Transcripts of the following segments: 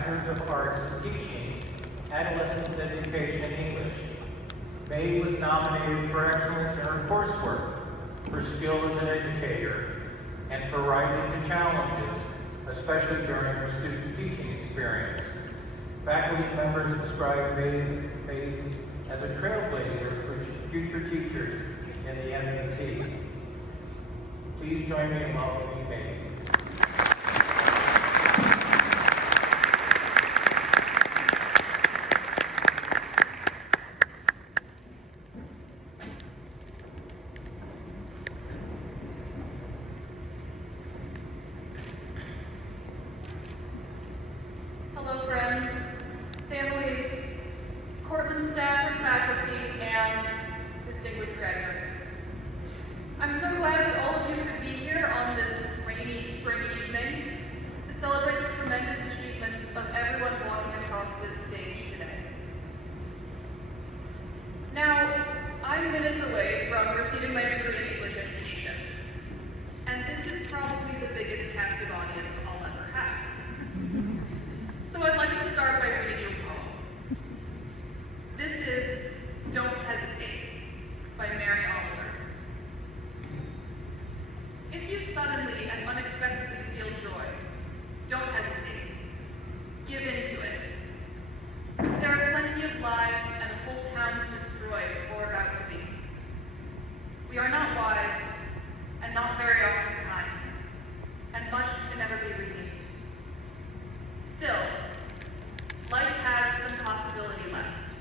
Master's of Arts in Teaching, Adolescents Education English. Maeve was nominated for excellence in her coursework, for skill as an educator, and for rising to challenges, especially during her student teaching experience. Faculty members describe Maeve as a trailblazer for future teachers in the MAT. Please join me in welcoming Maeve. Hello friends, families, Cortland staff and faculty, and distinguished graduates. I'm so glad that all of you could be here on this rainy spring evening to celebrate the tremendous achievements of everyone walking across this stage today. Now, I'm minutes away from receiving my degree in English education, and this is probably the biggest captive audience I'll ever have. So I'd like to start by reading you a poem. This is Don't Hesitate by Mary Oliver. If you suddenly and unexpectedly feel joy, don't hesitate. Give in to it. There are plenty of lives and whole towns destroyed or about to be. We are not wise and not very often kind, and much can never be redeemed. Still, life has some possibility left.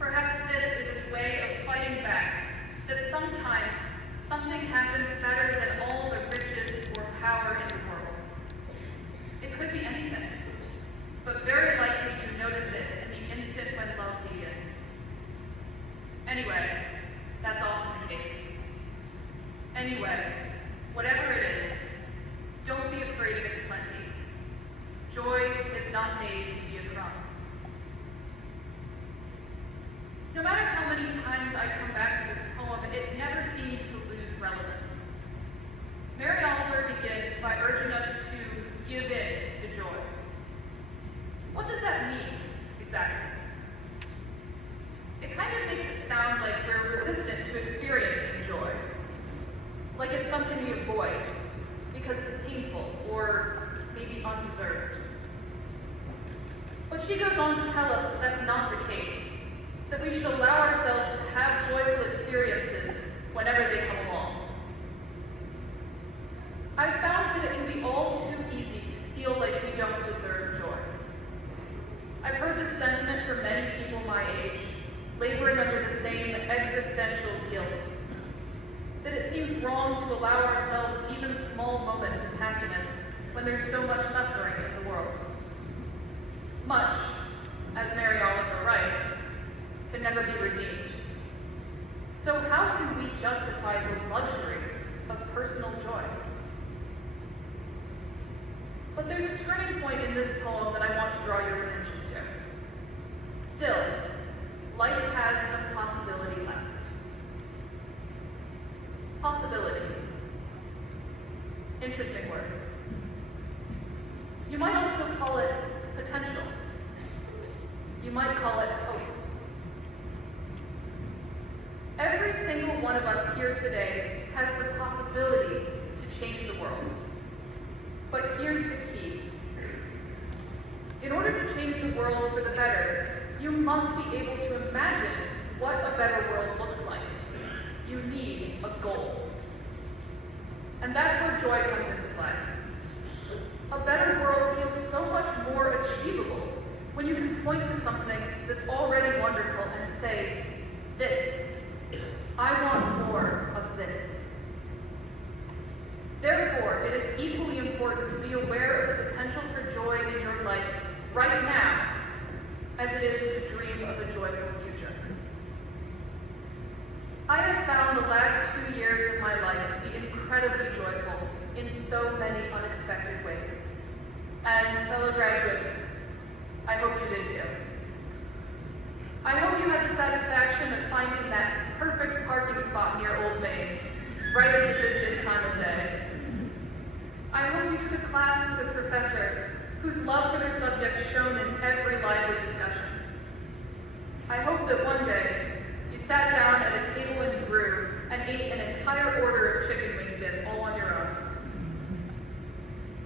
Perhaps this is its way of fighting back, that sometimes something happens better than all the riches or power in the world. It could be anything, but very likely you notice it in the instant when love begins. Anyway, that's often the case. Anyway, whatever it is, don't be afraid of its plenty. Joy is not made to be a crumb. No matter how many times I come back to this poem, it never seems to lose relevance. Mary Oliver begins by urging us to give in to joy. What does that mean, exactly? It kind of makes it sound like we're resistant to experiencing joy. Like it's something we avoid because it's painful or maybe undeserved. But she goes on to tell us that that's not the case, that we should allow ourselves to have joyful experiences whenever they come along. I've found that it can be all too easy to feel like we don't deserve joy. I've heard this sentiment from many people my age, laboring under the same existential guilt, that it seems wrong to allow ourselves even small moments of happiness when there's so much suffering in the world. Much, as Mary Oliver writes, can never be redeemed. So how can we justify the luxury of personal joy? But there's a turning point in this poem that I want to draw your attention to. Still, life has some possibility left. Possibility. Interesting word. You might also call it potential. You might call it hope. Every single one of us here today has the possibility to change the world. But here's the key. In order to change the world for the better, you must be able to imagine what a better world looks like. You need a goal. And that's where joy comes into play. A better world feels so much more achievable when you can point to something that's already wonderful and say, this, I want more of this. Therefore, it is equally important to be aware of the potential for joy in your life right now, as it is to dream of a joyful future. I have found the last 2 years of my life to be incredibly joyful in so many unexpected ways. And fellow graduates, I hope you did too. I hope you had the satisfaction of finding that perfect parking spot near Old Main, right at the busiest time of day. I hope you took a class with a professor whose love for their subject shone in every lively discussion. I hope that one day you sat down at a table in Brew and ate an entire order of chicken wing dip all on your own.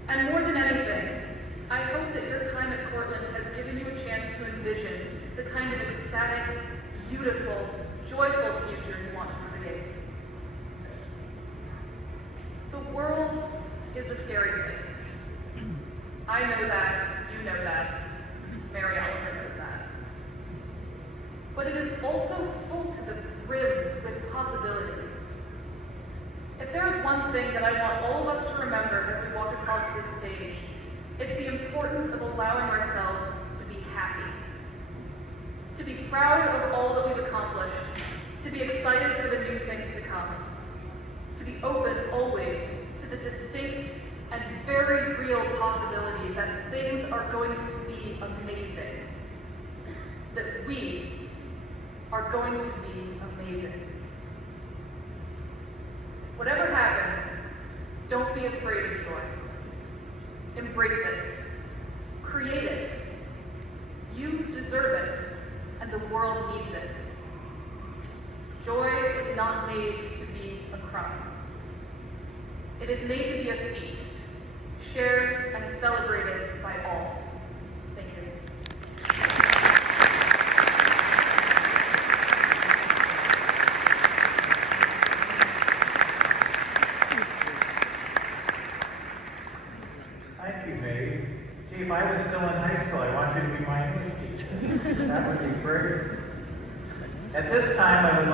And more than anything, I hope that your time at Cortland has given you a chance to envision the kind of ecstatic, beautiful, joyful future you want to create. The world is a scary place. I know that, you know that, Mary Oliver knows that. But it is also full to the brim with possibility. If there is one thing that I want all of us to remember as we walk across this stage, it's the importance of allowing ourselves to be happy. To be proud of all that we've accomplished, to be excited for the new things to come, to be open always to the distinct and very real possibility that things are going to be amazing, that we are going to be amazing. Whatever happens, don't be afraid of joy. Embrace it. Create it. You deserve it, and the world needs it. Joy is not made to be a crime. It is made to be a feast, shared and celebrated by all.